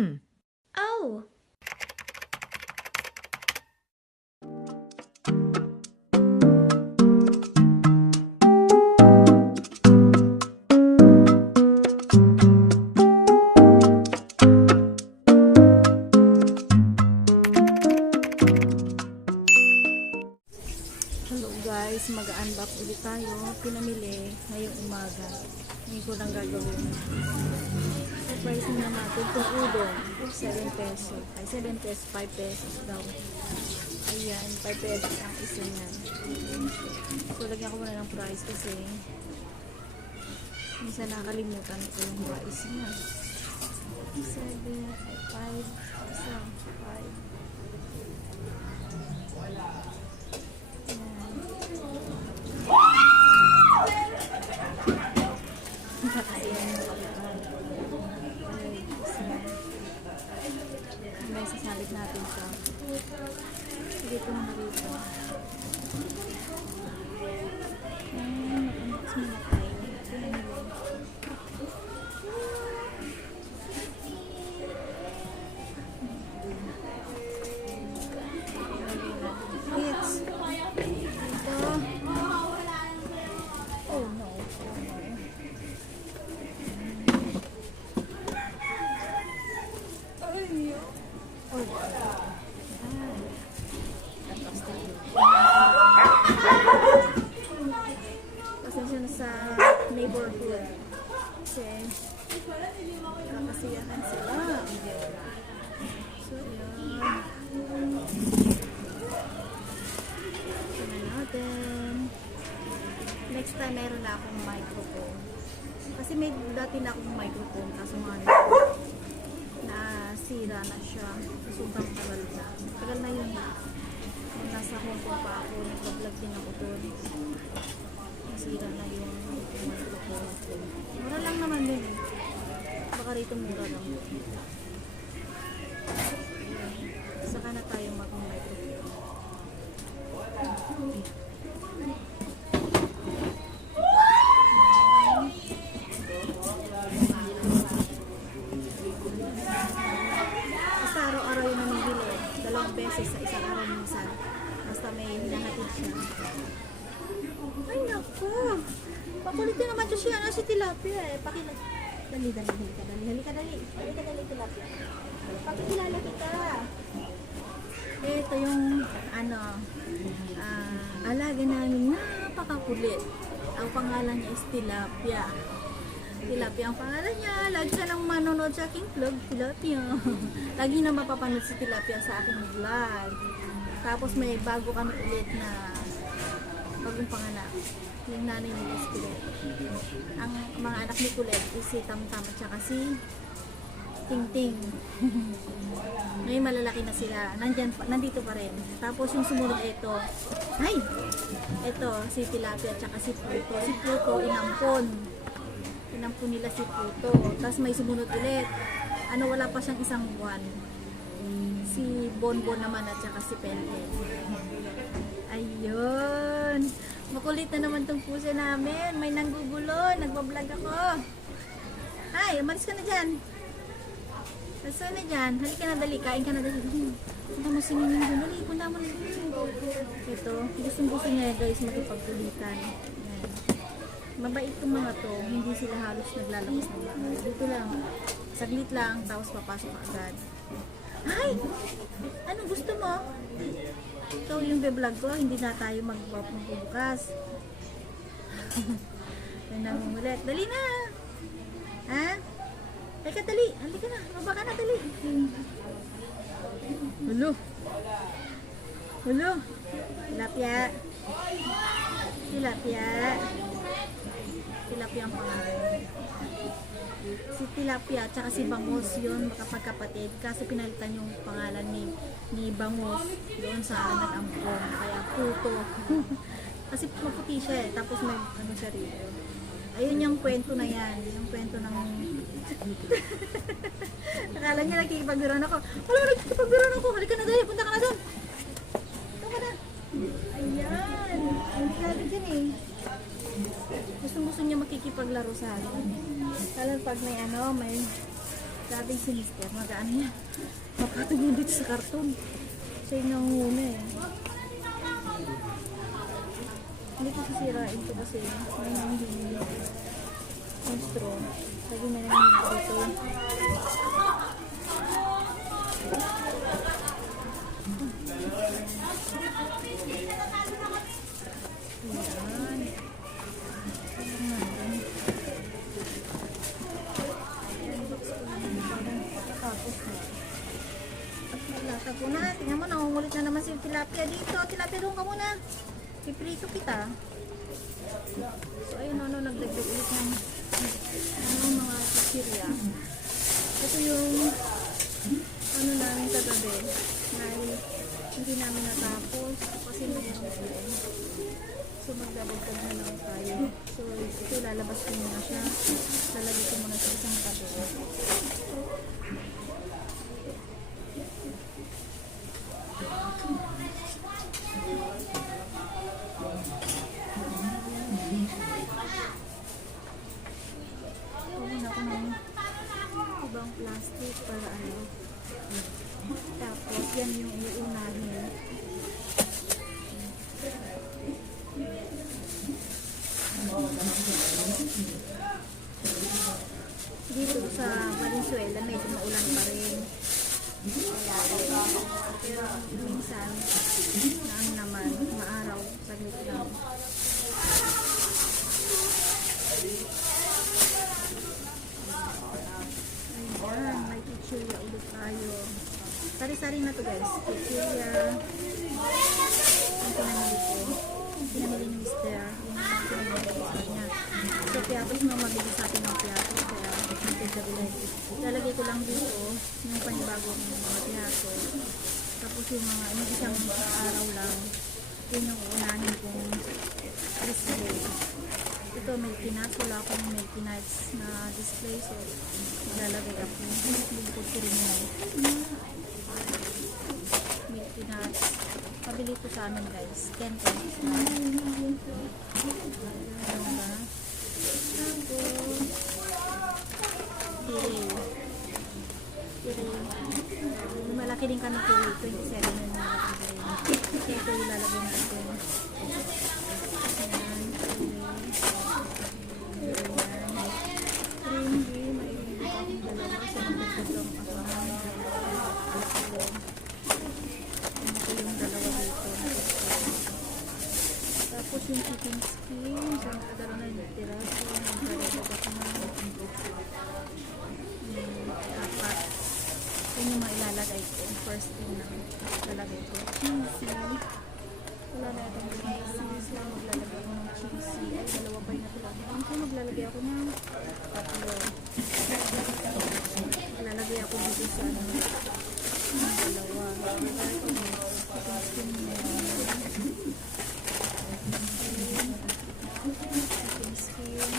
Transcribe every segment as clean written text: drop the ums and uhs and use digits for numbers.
Oh! Hello guys, mag-unbox ulit tayo. Pinamili ngayong umaga. Ngayon ko lang gagawin. Surprising na natin itong udon. 7 pesos. Ay 7 pesos, 5 pesos daw. Ayan, 5 pesos ang isa niyan. So lagyan ko muna ng price kasi minsan nakakalimutan ko yung price niya. 7, 5, isa, 5. May sasalit natin sa dito na rito. Mag-unbox muna tayo. It's ito. Oh no. Pasensya na sa neighborhood kasi nakakasiyahan sila. So yan, tingnan natin. Next time meron na akong microphone kasi may dati na akong microphone kaso nga nasira na siya. Sobrang tagal na yun. Nasa Hong Kong pa ako, nag-vlog din ako doon. Nasira na yung microphone. Mura lang naman din eh. Baka rito mura lang. Saka na tayo mag-microphone. Basta araw-araw yung namibili. 2 beses sa isang araw minsan. Basta may hinahatid siya. Ay naku! Pakulitin naman siya siya. Ano si tilapia eh. Dali, tilapia. Pakikilala kita. Ito yung alaga namin napakakulit. Ang pangalan niya is Tilapia. Tilapia ang pangalan niya. Lagi ka nang manonood sa aking vlog, Tilapia. Lagi na mapapanood si Tilapia sa aking vlog. Tapos may bago kami ulit na bagong panganak. Yung nanay ni Kulet. Ang mga anak ni Kulet is si Tamtam at saka si Tingting. Ngayon malalaki na sila. Nandito pa rin. Tapos yung sumunod ito. Ay! Ito, si Tilapia at saka si Pluto. Si Pluto, inampon. Inampon nila si Pluto. Tapos may sumunod ulit. Wala pa siyang isang buwan. Si Bonbon naman at saka si Pente. Ayun. Makulit na naman tong pusa namin. May nanggugulo. Nagbablog ako. Ay, umalis ka na dyan. Saan na dyan? Halika na dali. Kain ka na dali. Punta mo si Miming dun. Dali, punta mo na dali. Ito. Gustong-gusto niya guys makipagkulitan. Ayan. Mabait itong mga to. Hindi sila halos naglalabas ng bahay. Dito lang. Saglit lang. Tapos papasok agad. Ay! Anong gusto mo? Ito yung vlog ko. Hindi na tayo magbubukas. Yan na ulit. Dali na! Ha? Halika dali. Halika na. Maba ka na dali. Hulo. Hulo. Tilapia. Tilapia. Tilapia ang pangalan. Si Tilapia at saka si Bangus yun magkapagkapatid kasi pinalitan yung pangalan ni Bangus doon sa nag-ampon. Kaya Pluto. Kasi maputi siya eh. Tapos may siya rito. Ayun yung kwento na yan. Yung kwento ng akala niya nagkikipagbiruan ako. Wala, nagkikipagbiruan ako. Halika na dali. Punta ka na doon. Punta ka na. Ayan. Hindi ka na dyan eh. Gusto niya makikipaglaro sa akin. Lalo pag may Sabi si Mister, magaan niya. Mapatungin dito sa karton. Siya yung nangunguna eh. Hindi ko sisirain ko kasi may nanghihili yung straw. Lagi na naman dito. Lasa po na. Tingnan mo, nangungulit na naman si tilapia dito. Tilapia, doon ka muna. Piprito kita. So, ayun, nagdagdag ulit ng mga chichirya. Ito yung namin kagabi na hindi namin natapos kasi mayroon sila. So, magdadagdag na lang tayo. So, ito lalabas ko muna siya. Lalagay ko muna sa isang tabi. Kunin ako ng ibang plastic para ano. Tapos yan yung iunahin. Dito sa Valenzuela medyo maulan pa rin. Pero minsan naman maaraw saglit lang. Ayan, may chichirya ulit tayo. Sari-sari na to guys. Chichirya. Ang pinamili ko. Pinamili ni Mister. Yung pinamili ko sa niya. So piatos na mabili sa atin ng piatos. Kaya lalagay ko lang dito yung panibagong mga piatos. Tapos yung mga isang araw lang. Yun yung uunahin kong display. Ito Milky Nuts. Wala akong Milky Nuts na display. So lalagay ako. Lingkod ko rin yun. Milky Nuts. Pabili ko sa amin guys. 10 pesos na. Ano ba? Tapos Kiril. Malaki din kami Kiril. 27 na malaki rin. Kaya ito yung lalagay natin. Ayan. Rindy. May rindy pa akong dalawa. Sa magkakadong ako. Ito yung dalawa dito. Tapos yung chicken skin. Sa nakadaro na yung tira. So, nagdaragat ako na. Apat. Yun yung mailalagay ko. First thing na lalagay ko. Cheesy. Wala na itong cheesy. Maglalagay ko ng cheesy. Ay, dalawa pa yung natulagay. So, maglalagay ako ng tatlo. Lalagay ako dito sa dalawa. Chicken skin chicken skin.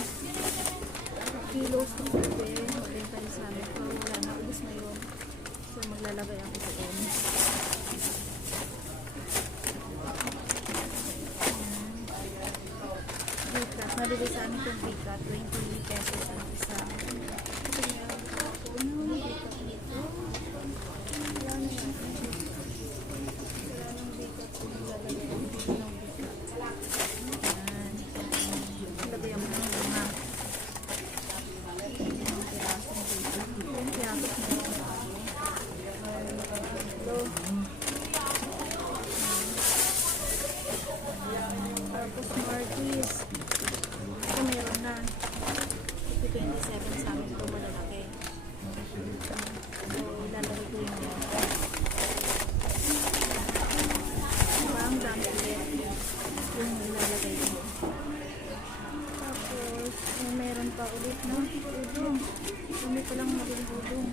Kilos ko din. Magbenta rin sa amin. Pero wala na. Ubus na yun. So maglalagay ako doon. Pika. Nabili sa amin itong pika. 20 pesos ang isa. Ito meron pa ako. Pika dito. Wala na yan. Wala nang pika ko. Maglalagay ako dito ng pika. Ayan. Lagay ako ng lima. Tapos Martis. Ito meron na. Ito 27 sa amin ito malalaki. So ilalagay ko yung ang dami ulit yung ilalagay ko. Tapos meron pa ulit na udong. Dami ko lang mabiling udong.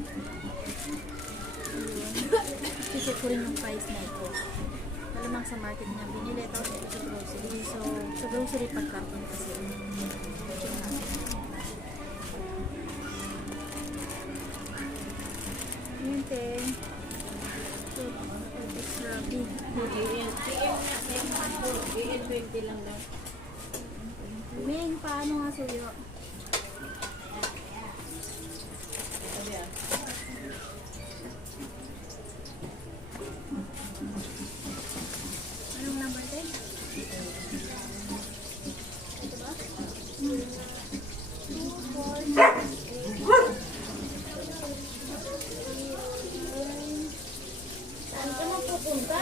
Check ko rin yung price na ito. Malamang sa market niya. Binili ito sa grocery. So, sa grocery pag-carton kasi. Check natin. Yun, te. So, extra big. BL 20 lang daw. Ming, paano nga suyo? Sabi pupunta.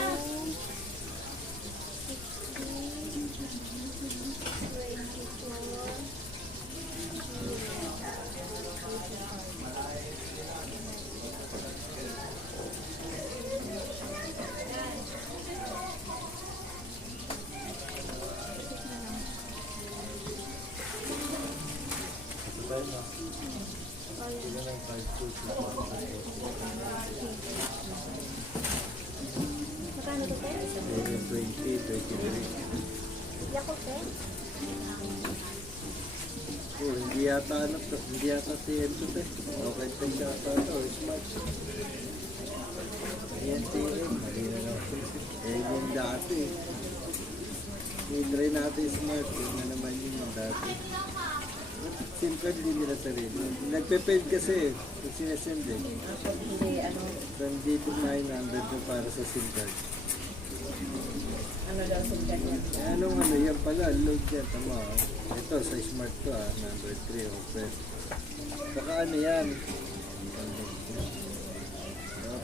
Magkano to, te? 20, 23. Yakult, te? Oh, hindi yata hindi yata si Enzo te. Okay pa siya ata ito, smart. Ayan tingin, mali na lang. Eh, yung dati. I-try natin smart, yun na naman yung dati. SIM card din nila sarili. Nagpe-paid kasi, kung sinasend eh. Hindi, ano, From dito 900 na para sa SIM card. ano daw sa ganyan. Eh, anong ano, yan pala, load yan, tama ah. Ito, sa smart to ah, number 3, open. Saka ano yan?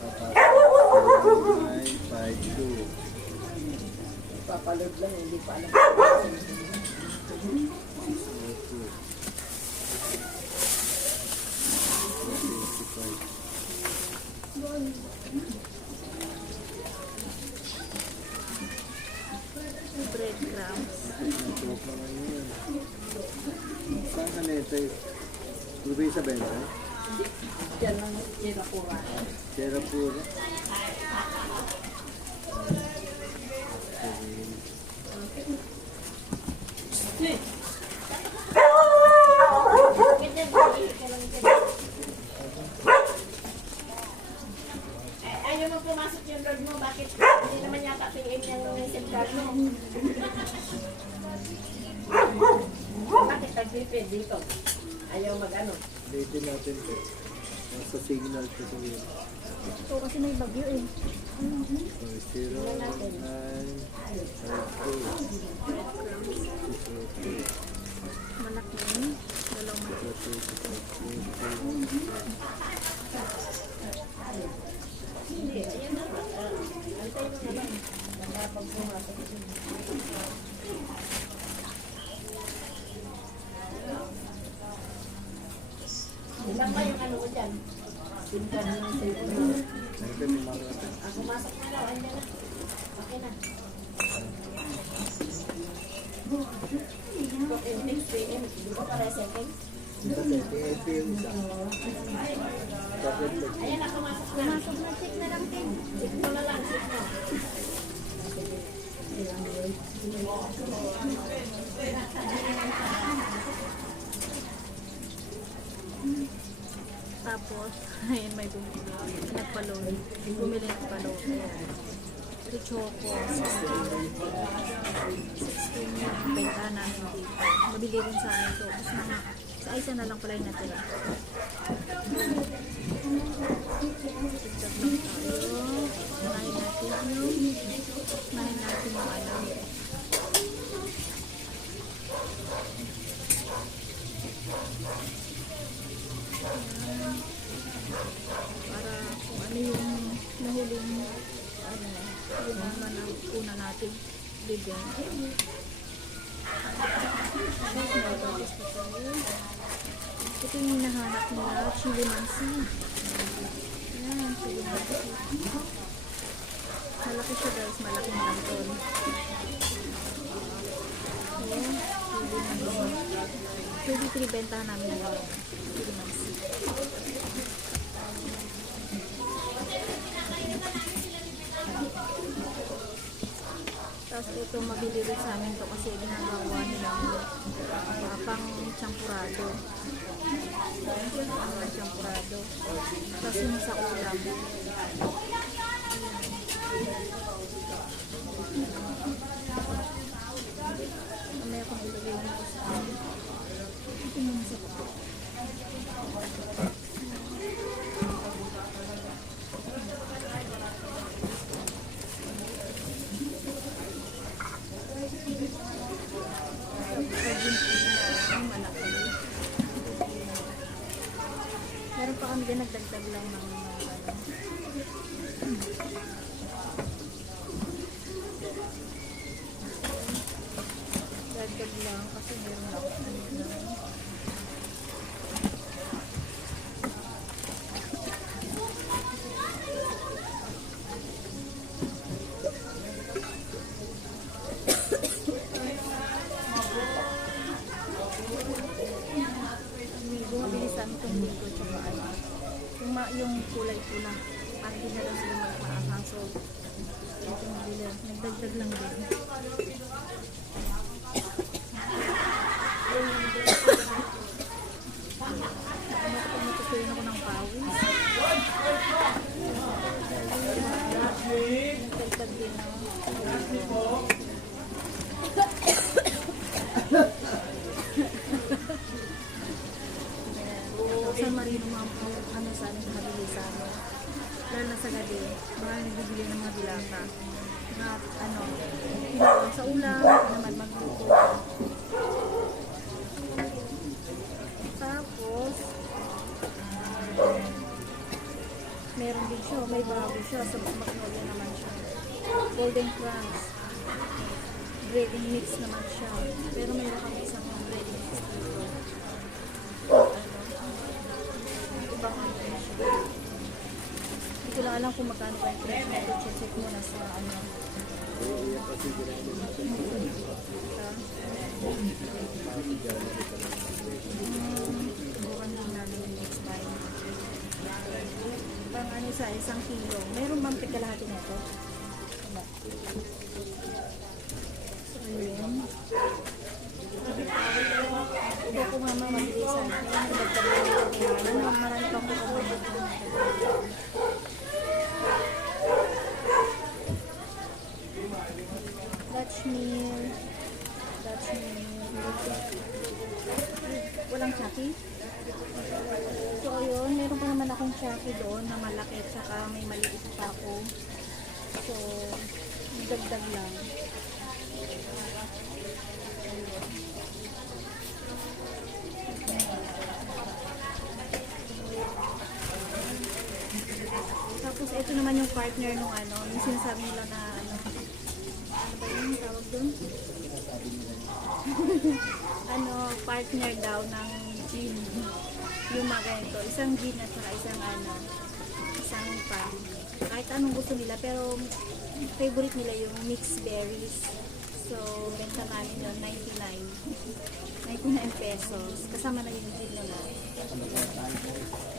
Papasok. 952. Papaload lang, hindi pa alam. 602. 455. Breadcrumbs. Network naman yun. Saan ka na ito? Rubay sa benta? Yan lang, yan ako nga. Sierra Pura. Ayaw mo pumasok yung road mo, bakit? Hindi naman yata PM yung SIM card mo. Bakit nag-prepaid dito? Ayaw mag-ano? Dito natin ito. Nasa signal ko ito yun. Ito kasi may bagyo eh. 0952. Malaki. Dalawang malaki. Hindi, ayan na. Antay mo na lang. Kapag pumasok. Ilan ba yung ano mo dyan? SIM card mo ng cellphone mo. Ito yung mga natin. Pumasok na daw, andyan na. Okay na. Book in 6 p.m. Di ba para second? Ito ito yung isa. Chocolate cake. Ayan na, pumasok na. Pumasok na, check na lang, te. Sit mo na lang, sit mo. Tapos, ayun may bumili. Nagpaload. Bumili ng paload. Ayan. Ito choco. 16 yung benta namin dito. Mabili rin sa amin ito. Tapos mga, sa isa na lang pala yung natira. Tigdag lang tayo. Unahin natin yung ano. Para kung ano yung nahuling ano, yun naman ang una natin bigyan. Ito yung hinahanap nila, chili mansi. Ayan, chili mansi. Malaki siya guys, malaking lanton. Ayan, chili mansi. Pwede pinibentahan namin ng chili mansi. Tapos ito mabili rin sa amin to kasi ginagawa nilang pang champurado. Champurado. Tapos yung sa ulam. Mamaya kung ilagay mo ko sa amin. Ito muna sa puto. Meron pa kami din nagdagdag lang ng Para di na lang sila magpaahang. So, ito nabili. Nagdagdag lang din. Natutuyin ako ng pawis. Nagdagdag din ako. San Marino mga ano sa amin mabili sa ano. Lalo na sa gabi, mga nagbibili ng mga dilata. Na ano, pinawang sa ulam, naman magluto. Tapos, meron din siya, may bago siya, sa Magnolia naman siya. Golden Crunch. Breading mix naman siya. Pero mayroon kami isang breading mix dito. Ibang ano siya. Hindi ko lang alam kung magkano pa yung price na ito. Check mo na sa ano. Bukan din namin yung next time. Pang ano sa isang kilo. Meron bang tigkalahati na ito? Wala. So, ayun. Ito ko mama mabilisan. Marami pang kukumain. Dutch meal. Walang chaki? So ayun, meron pa naman akong chaki doon na malaki at saka may maliit pa ako. So, dagdag lang. Tapos ito naman yung partner nung ano, yung sinasabi nila na ano ba yung tawag doon? Ano, partner daw ng gin. Yung mga ganito. Isang gin at saka isang ano, isang pang. Kahit anong gusto nila, pero favorite nila yung mixed berries. So, benta namin yun, 99 pesos. Kasama na yung gin nila.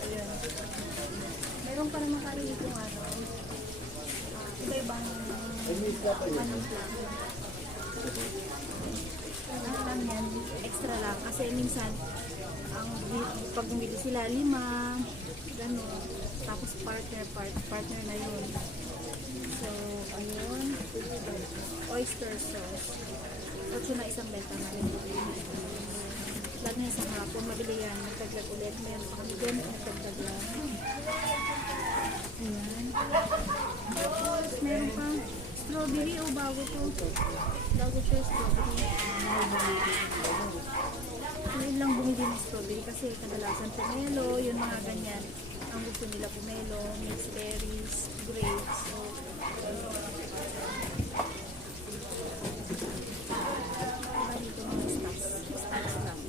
Ayun. Meron pa naman kari itong ano, iba-ibang anong plan. Ano lang yan, extra lang. Kasi minsan, pag bumili sila, 5, gano'n. Tapos partner na yun. So, ayun. Oyster sauce. 8 na isang benta na rin. Lagi na isang hapon, mabili yan. Nagtaglag ulit. Meron pa kami doon, nagtaglag lang. Ayan. Tapos, meron pa strawberry o bago to. Bago siya strawberry. Ngayon lang bumili ng strawberry kasi kadalasan pomelo, yung mga ganyan. Ang gusto nila pomelo, mixed berries, grapes. So, iba dito mga stocks lang.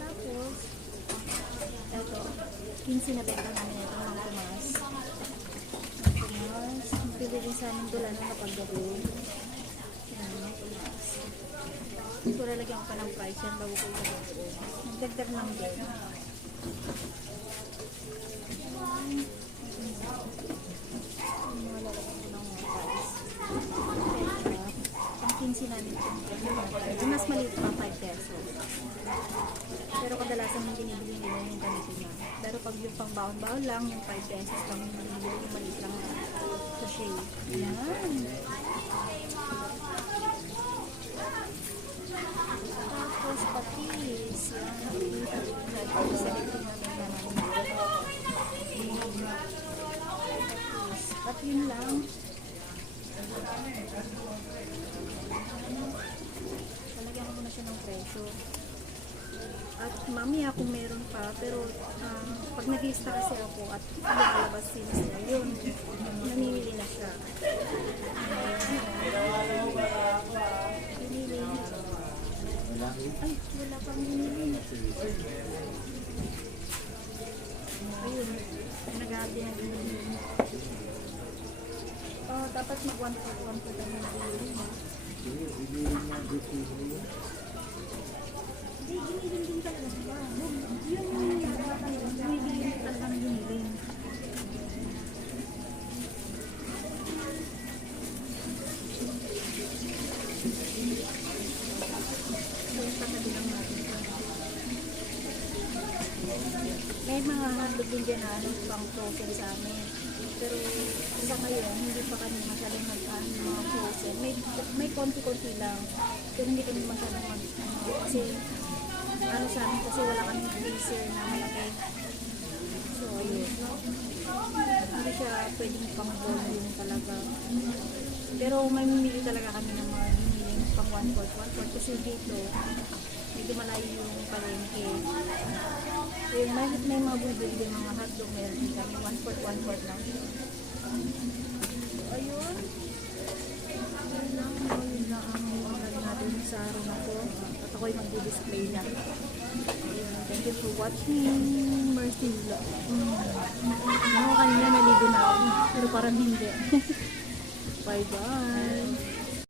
Tapos, eto, 15 na benta namin ito mga tumas. Pili din sa amin doon na kapag gabi. Ito lalagyan ko pa ng price yan bago ko ilagay. Nagdagdag lang din. Lalagyan ko ng price. Pang 15 namin ito. Mas maliit pa 5 pesos. Pero kadalasan yung binibili nila yung ganito na. Pero pag yung pang baon-baon lang, yung 5 pesos lang yung binibili yung maliit lang sa shade. Yan. Tapos patis. Yan. At yun lang. Talagyan ko muna siya ng presyo. At mamaya kung meron pa, pero pag nag-lista kasi ako at lumalabas si Mr. yun, namimili na siya. Pinili. Ay, wala pang pinili. Ayun, nag-aabi na pinili. Dapat mag-1 for 1 po kami pinili. Hindi, giniling din talaga sila. Yung giniling talagang giniling. itlog din dyan na ano, pang frozen sa amin. Pero sa ngayon, hindi pa kami masyadong mag-ano mga frozen. May konti-konti lang. Pero hindi kami masyadong mag-ano. Kasi ano sa amin kasi wala kaming freezer na malaki. So ayun. Hindi siya pwedeng pang volume talaga. Pero may mimili talaga kami ng mga biniling pang 1/4 kasi dito medyo malayo yung palengke. Eh, may mga bumibili din mga hotdog, meron din kami 1/4 lang. Ayun. Yun lang ang order natin sa araw na to. At ako'y magdi-display na. Ayun. Thank you for watching. Mercy Vlog. Ako kanina naligo na ako. Pero parang hindi. Bye-bye.